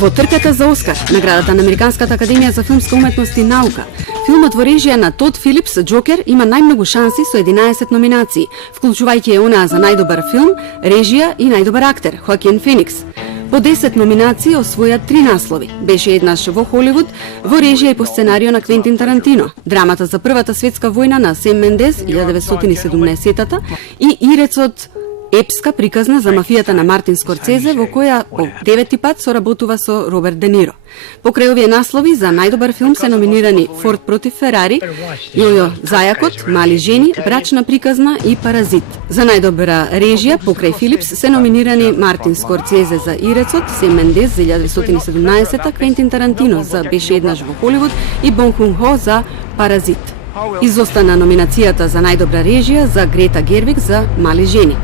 Во трката за Оскар, наградата на Американската академија за филмска уметност и наука, филмот во режија на Тод Филипс, Джокер, има најмногу шанси со 11 номинации, вклучувајќи онаа за најдобар филм, режија и најдобар актер, Хоакин Феникс. По 10 номинации освоја 3 наслови. Беше еднаш во Холивуд, во режија и по сценарио на Квентин Тарантино, драмата за Првата светска војна на Сем Мендес 1970-та и Ирецот, епска приказна за мафијата на Мартин Скорцезе, во која по 9 пат соработува со Роберт Де Ниро. Покрај овие наслови за најдобар филм се номинирани Форд против Ферари, Јојо Зајакот, Мали жени, Брачна приказна и Паразит. За најдобра режија покрај Филипс се номинирани Мартин Скорцезе за Ирецот, Сем Мендес за 1917-та, Квентин Тарантино за Беше еднаш во Холивуд и Бонг Хун Хо за Паразит. Изостана номинацијата за најдобра режија за Грета Гервиг за Мали жени.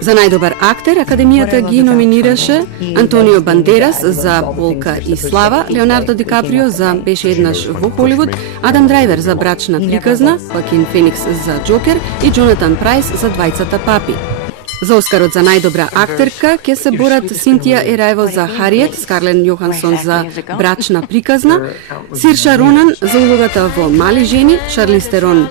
За најдобар актер, Академијата ги номинираше Антонио Бандерас за Болка и слава, Леонардо Ди Каприо за Беше еднаш во Холивуд, Адам Драйвер за Брачна приказна, Хоакин Феникс за Джокер и Джонатан Прайс за Двајцата папи. За Оскарот за најдобра актерка ќе се борат Синтија Ераево за Хариет, Скарлет Јохансон за Брачна приказна, Сирша Ронан за улогата во Мали жени, Шарлиз Терон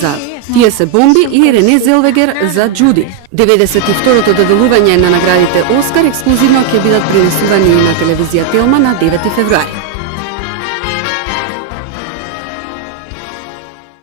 за Тие се бомби и Рене Зелвегер за Джуди. 92-то доделување на наградите Оскар ексклузивно ќе бидат пренесувани на телевизија Телма на 9 февруари.